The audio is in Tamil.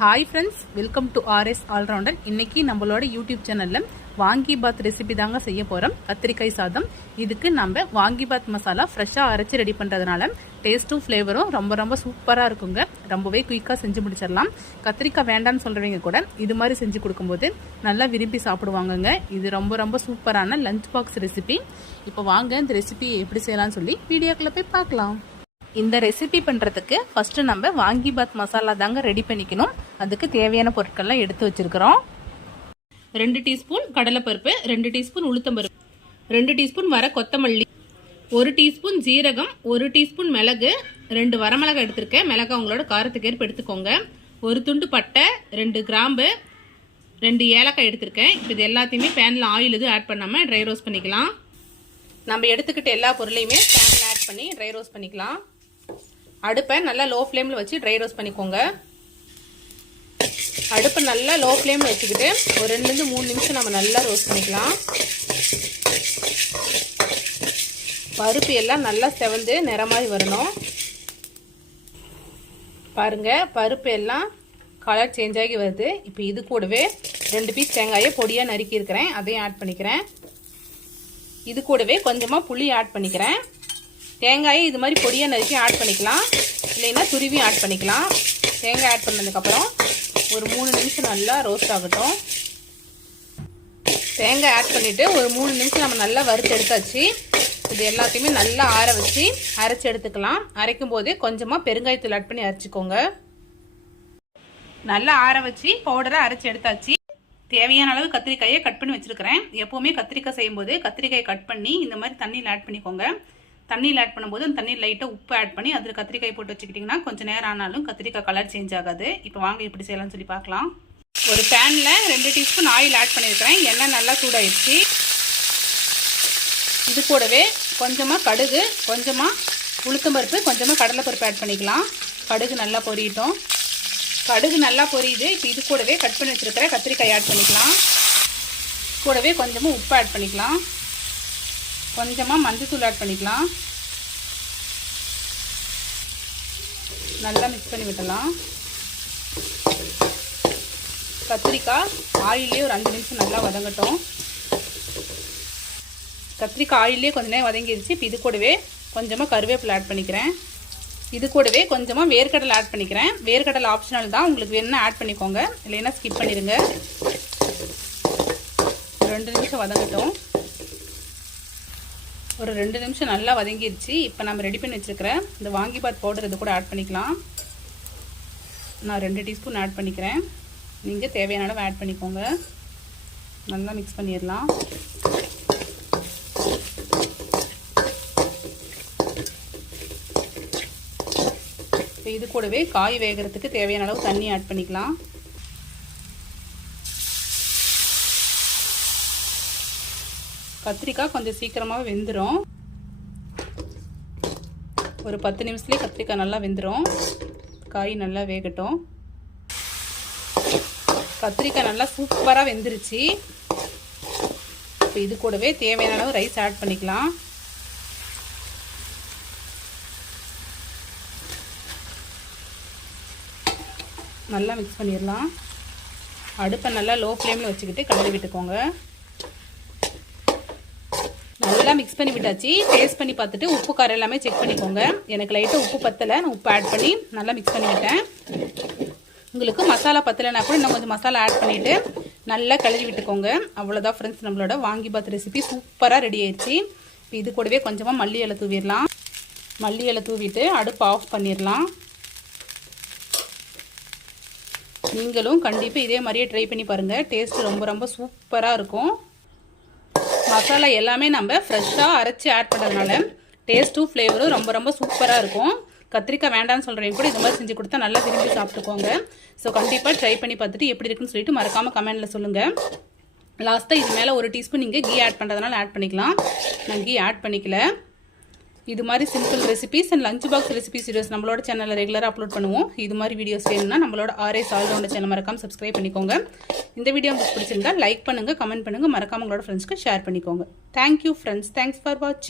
Hi friends, welcome to RS all rounder. இன்னைக்கு நம்மளோட யூடியூப் சேனலில் வாங்கிபாத் ரெசிபி தாங்க செய்ய போகிறோம். கத்திரிக்காய் சாதம். இதுக்கு நம்ம வாங்கிபாத் மசாலா ஃப்ரெஷ்ஷாக அரைச்சி ரெடி பண்ணுறதுனால டேஸ்ட்டும் ஃப்ளேவரும் ரொம்ப சூப்பராக இருக்குங்க. ரொம்பவே குயிக்காக செஞ்சு முடிச்சிடலாம். கத்திரிக்காய் வேண்டான்னு சொல்கிறவங்க கூட இது மாதிரி செஞ்சு கொடுக்கும்போது நல்லா விரும்பி சாப்பிடுவாங்கங்க. இது ரொம்ப சூப்பரான லஞ்ச் பாக்ஸ் ரெசிபி. இப்போ வாங்க இந்த ரெசிபி எப்படி செய்யலாம்னு சொல்லி வீடியோக்குள்ளே போய் பார்க்கலாம். இந்த ரெசிபி பண்ணுறதுக்கு ஃபஸ்ட்டு நம்ம வாங்கிபாத் மசாலா தாங்க ரெடி பண்ணிக்கணும். அதுக்கு தேவையான பொருட்கள்லாம் எடுத்து வச்சுருக்கிறோம். 2 டீஸ்பூன் கடலைப்பருப்பு, 2 டீஸ்பூன் உளுத்தம்பருப்பு, 2 டீஸ்பூன் வர கொத்தமல்லி, 1 டீஸ்பூன் ஜீரகம், 1 டீஸ்பூன் மிளகு, 2 வரமிளகாய் எடுத்திருக்கேன். மிளகாய் உங்களோட காரத்துக்கு ஏற்ப எடுத்துக்கோங்க. 1 துண்டு பட்டை, 2 கிராம்பு, 2 ஏலக்காய் எடுத்திருக்கேன். இப்போ இது எல்லாத்தையுமே பேனில் ஆயில் எதுவும் ஆட் பண்ணாமல் ட்ரை ரோஸ்ட் பண்ணிக்கலாம். நம்ம எடுத்துக்கிட்ட எல்லா பொருளையுமே பேனில் ஆட் பண்ணி ட்ரை ரோஸ்ட் பண்ணிக்கலாம். அடுப்பை நல்லா லோ ஃப்ளேமில் வச்சு ட்ரை ரோஸ்ட் பண்ணிக்கோங்க. அடுப்பை நல்லா லோ ஃப்ளேமில் வச்சுக்கிட்டு ஒரு 2-3 நிமிஷம் நம்ம நல்லா ரோஸ்ட் பண்ணிக்கலாம். பருப்பு எல்லாம் நல்லா செவந்து நிறமாதிரி வரணும். பாருங்க, பருப்பு எல்லாம் கலர் சேஞ்ச் ஆகி வருது. இப்போ இது கூடவே 2 பீஸ் தேங்காயை பொடியாக நறுக்கி இருக்கிறேன், அதையும் ஆட் பண்ணிக்கிறேன். இது கூடவே கொஞ்சமாக புளி ஆட் பண்ணிக்கிறேன். தேங்காயை இது மாதிரி பொடியாக நறுக்கி ஆட் பண்ணிக்கலாம், இல்லைன்னா துருவியும் ஆட் பண்ணிக்கலாம். தேங்காய் ஆட் பண்ணதுக்கப்புறம் ஒரு 3 நிமிஷம் நல்லா ரோஸ்ட் ஆகட்டும். தேங்காய் ஆட் பண்ணிவிட்டு ஒரு 3 நிமிஷம் நம்ம நல்லா வறுத்து எடுத்தாச்சு. இது எல்லாத்தையுமே நல்லா ஆற வச்சு அரைச்சி எடுத்துக்கலாம். அரைக்கும் போதே கொஞ்சமாக பெருங்காயத்தூள் ஆட் பண்ணி அரைச்சிக்கோங்க. நல்லா ஆற வச்சு பவுடரை அரைச்சி எடுத்தாச்சு. தேவையான அளவு கத்திரிக்காயை கட் பண்ணி வச்சுருக்கிறேன். எப்போவுமே கத்திரிக்காய் செய்யும்போது கத்திரிக்காயை கட் பண்ணி இந்த மாதிரி தண்ணியில் ஆட் பண்ணிக்கோங்க. தண்ணியில் ஆட் பண்ணும்போது அந்த தண்ணியில் லைட்டாக உப்பு ஆட் பண்ணி அதில் கத்திரிக்காய் போட்டு வச்சுக்கிட்டிங்கன்னா கொஞ்சம் நேரம் ஆனாலும் கத்திரிக்காய் கலர் சேஞ்ச் ஆகாது. இப்போ வாங்க எப்படி செய்யலாம்னு சொல்லி பார்க்கலாம். ஒரு பேனில் 2 டீஸ்பூன் ஆயில் ஆட் பண்ணியிருக்கிறேன். எண்ணெய் நல்லா சூடாயிடுச்சு. இது கூடவே கொஞ்சமாக கடுகு, கொஞ்சமாக உளுத்தம்பருப்பு, கொஞ்சமாக கடலைப்பருப்பு ஆட் பண்ணிக்கலாம். கடுகு நல்லா பொரியட்டும். கடுகு நல்லா பொரியுது. இப்போ இது கூடவே கட் பண்ணி வச்சுருக்கிற கத்திரிக்காய் ஆட் பண்ணிக்கலாம். கூடவே கொஞ்சமாக உப்பு ஆட் பண்ணிக்கலாம். கொஞ்சமாக மஞ்சள்தூள் ஆட் பண்ணிக்கலாம். நல்லா மிக்ஸ் பண்ணி விடலாம். கத்திரிக்காய் ஆயிலே ஒரு 5 நிமிஷம் நல்லா வதங்கட்டும். கத்திரிக்காய் ஆயிலே கொஞ்ச நேரம் வதங்கிடுச்சு. இப்போ இது கூடவே கொஞ்சமாக கருவேப்பிலை ஆட் பண்ணிக்கிறேன். இது கூடவே கொஞ்சமாக வேர்க்கடலை ஆட் பண்ணிக்கிறேன். வேர்க்கடலை ஆப்ஷனல் தான், உங்களுக்கு வேணும்னா ஆட் பண்ணிக்கோங்க, இல்லைன்னா ஸ்கிப் பண்ணிடுங்க. 2 நிமிஷம் வதங்கட்டும். ஒரு 2 நிமிஷம் நல்லா வதங்கிடுச்சு. இப்போ நம்ம ரெடி பண்ணி வச்சுருக்கிற இந்த வாங்கிபாத் பவுடர் இது கூட ஆட் பண்ணிக்கலாம். நான் 2 டீஸ்பூன் ஆட் பண்ணிக்கிறேன். நீங்கள் தேவையான அளவு ஆட் பண்ணிக்கோங்க. நல்லா மிக்ஸ் பண்ணிடலாம். இது கூடவே காய் வேகிறதுக்கு தேவையான அளவு தண்ணி ஆட் பண்ணிக்கலாம். கத்திரிக்காய் கொஞ்சம் சீக்கிரமாக வெந்துடும். ஒரு 10 நிமிஷத்துலேயே கத்திரிக்காய் நல்லா வெந்துடும். காய் நல்லா வேகட்டும். கத்திரிக்காய் நல்லா சூப்பராக வெந்துருச்சு. இப்போ இது கூடவே தேவையான அளவு ரைஸ் ஆட் பண்ணிக்கலாம். நல்லா மிக்ஸ் பண்ணிடலாம். அடுப்பை நல்லா லோ ஃப்ளேமில் வச்சுக்கிட்டு கலரி விட்டுக்கோங்க. நல்லா மிக்ஸ் பண்ணி விட்டாச்சு. டேஸ்ட் பண்ணி பார்த்துட்டு உப்பு காரம் எல்லாமே செக் பண்ணிக்கோங்க. எனக்கு லைட்டாக உப்பு பத்தலை, நான் உப்பு ஆட் பண்ணி நல்லா மிக்ஸ் பண்ணி விட்டேன். உங்களுக்கு மசாலா பத்தலைன்னா கூட இன்னும் கொஞ்சம் மசாலா ஆட் பண்ணிவிட்டு நல்லா கிளறி விட்டுக்கோங்க. அவ்வளோதான் ஃப்ரெண்ட்ஸ், நம்மளோட வாங்கிபாத் ரெசிபி சூப்பராக ரெடி ஆயிடுச்சு. இது கூடவே கொஞ்சமாக மல்லி இலை தூவிடலாம். மல்லி இலை தூவிட்டு அடுப்பு ஆஃப் பண்ணிடலாம். நீங்களும் கண்டிப்பாக இதே மாதிரியே ட்ரை பண்ணி பாருங்கள். டேஸ்ட் ரொம்ப சூப்பராக இருக்கும். மசாலா எல்லாமே நம்ம ஃப்ரெஷ்ஷாக அரைச்சி ஆட் பண்ணுறதுனால டேஸ்ட்டும் ஃப்ளேவரும் ரொம்ப சூப்பராக இருக்கும். கத்திரிக்காய் வேண்டான்னு சொல்கிறவங்க கூட இது மாதிரி செஞ்சு கொடுத்தா நல்லா விரும்பி சாப்பிட்டுக்கோங்க. ஸோ கண்டிப்பாக ட்ரை பண்ணி பார்த்துட்டு எப்படி இருக்குன்னு சொல்லிட்டு மறக்காமல் கமெண்ட்டில் சொல்லுங்கள். லாஸ்ட்டாக இது மேலே 1 டீஸ்பூன் நீங்கள் கீ ஆட் பண்ணுறதுனால ஆட் பண்ணிக்கலாம். நான் கீ ஆட் பண்ணிக்கல. இது மாதிரி simple recipes and lunch box recipes videos நம்மளோட சேனலில் ரெகுலராக அப்லோட் பண்ணுவோம். இது மாதிரி வீடியோஸ் வேணும்னா நம்மளோட ஆர்எஸ் ஆல்ரவுண்டர் சேனல் மறக்காமல் சப்ஸ்கிரைப் பண்ணிக்கோங்க. இந்த வீடியோ உங்களுக்கு பிடிச்சிருந்தா லைக் பண்ணுங்கள், கமெண்ட் பண்ணுங்கள், மறக்காமல் உங்களோட ஃப்ரெண்ட்ஸ்க்கு ஷேர் பண்ணிக்கோங்க. Thank you friends. தேங்க்ஸ் ஃபார் வாட்சிங்.